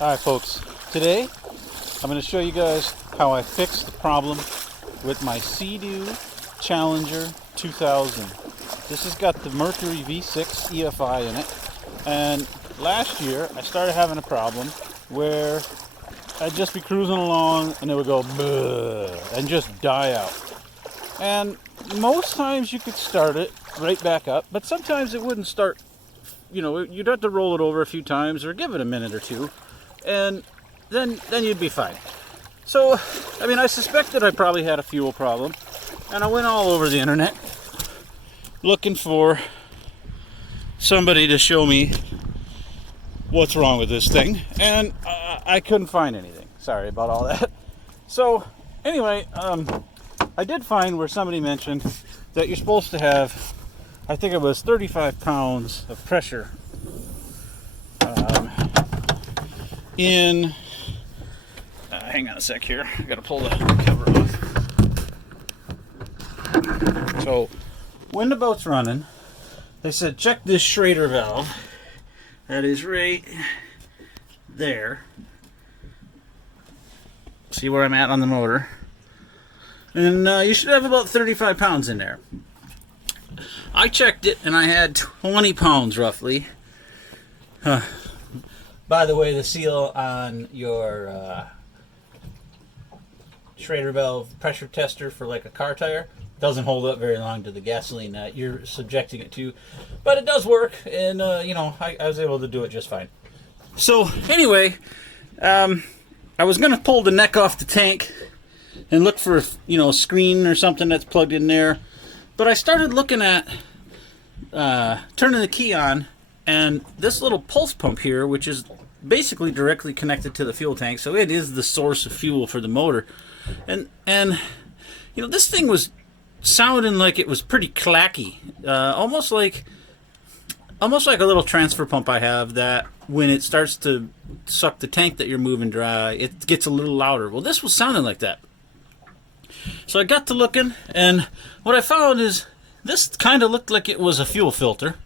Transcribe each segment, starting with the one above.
Alright folks, today I'm going to show you guys how I fixed the problem with my Sea-Doo Challenger 2000. This has got the Mercury V6 EFI in it, and last year I started having a problem where I'd just be cruising along and it would go bleh, and just die out. And most times you could start it right back up, but sometimes it wouldn't start. You know, you'd have to roll it over a few times or give it a minute or two, and then you'd be fine. So, I mean, I suspected I probably had a fuel problem, and I went all over the internet looking for somebody to show me what's wrong with this thing, and I couldn't find anything. Sorry about all that. So, anyway, I did find where somebody mentioned that you're supposed to have, I think it was 35 pounds of pressure in, hang on a sec here, I gotta pull the cover off. So when the boat's running, they said check this Schrader valve that is right there. See where I'm at on the motor, and you should have about 35 pounds in there. I checked it and I had 20 pounds roughly. By the way, the seal on your Schrader valve pressure tester for like a car tire doesn't hold up very long to the gasoline that you're subjecting it to, but it does work, and you know, I was able to do it just fine. So anyway, I was gonna pull the neck off the tank and look for, you know, a screen or something that's plugged in there, but I started looking at turning the key on, and this little pulse pump here, which is basically directly connected to the fuel tank, so it is the source of fuel for the motor, and you know, this thing was sounding like it was pretty clacky, almost like a little transfer pump I have, that when it starts to suck the tank that you're moving dry, it gets a little louder. Well, this was sounding like that. So I got to looking, and what I found is this kind of looked like it was a fuel filter.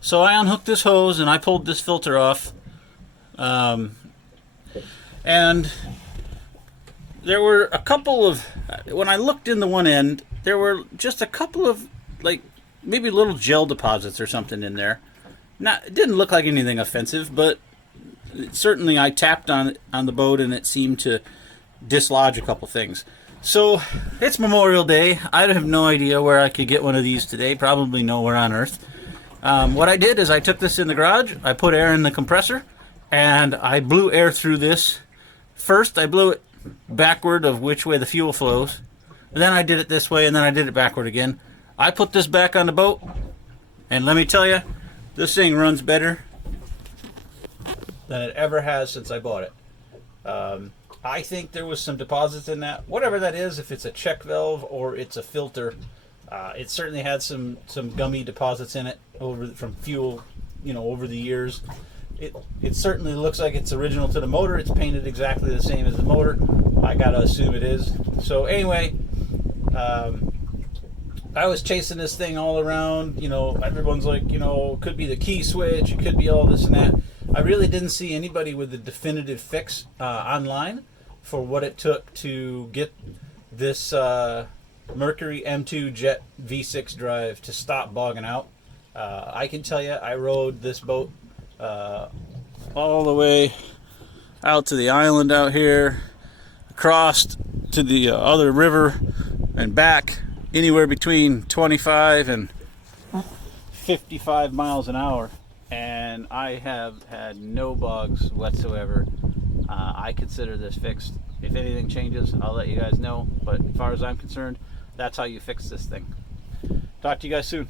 So I unhooked this hose and I pulled this filter off, and there were a couple of, when I looked in the one end, there were just a couple of, like, maybe little gel deposits or something in there. It didn't look like anything offensive, but certainly I tapped on the boat and it seemed to dislodge a couple things. So it's Memorial Day. I have no idea where I could get one of these today. Probably nowhere on earth. What I did is I took this in the garage, I put air in the compressor, and I blew air through this. First I blew it backward of which way the fuel flows. Then I did it this way, and then I did it backward again. I put this back on the boat, and let me tell you, this thing runs better than it ever has since I bought it. I think there was some deposits in that, whatever that is, if it's a check valve or it's a filter. It certainly had some gummy deposits in it from fuel, you know, over the years. It certainly looks like it's original to the motor. It's painted exactly the same as the motor. I gotta assume it is. So anyway, I was chasing this thing all around. You know, everyone's like, you know, could be the key switch, it could be all this and that. I really didn't see anybody with a definitive fix online for what it took to get this Mercury M2 Jet V6 drive to stop bogging out. I can tell you, I rode this boat all the way out to the island out here, across to the other river and back, anywhere between 25 and 55 miles an hour, and I have had no bugs whatsoever. I consider this fixed. If anything changes, I'll let you guys know, but as far as I'm concerned, that's how you fix this thing. Talk to you guys soon.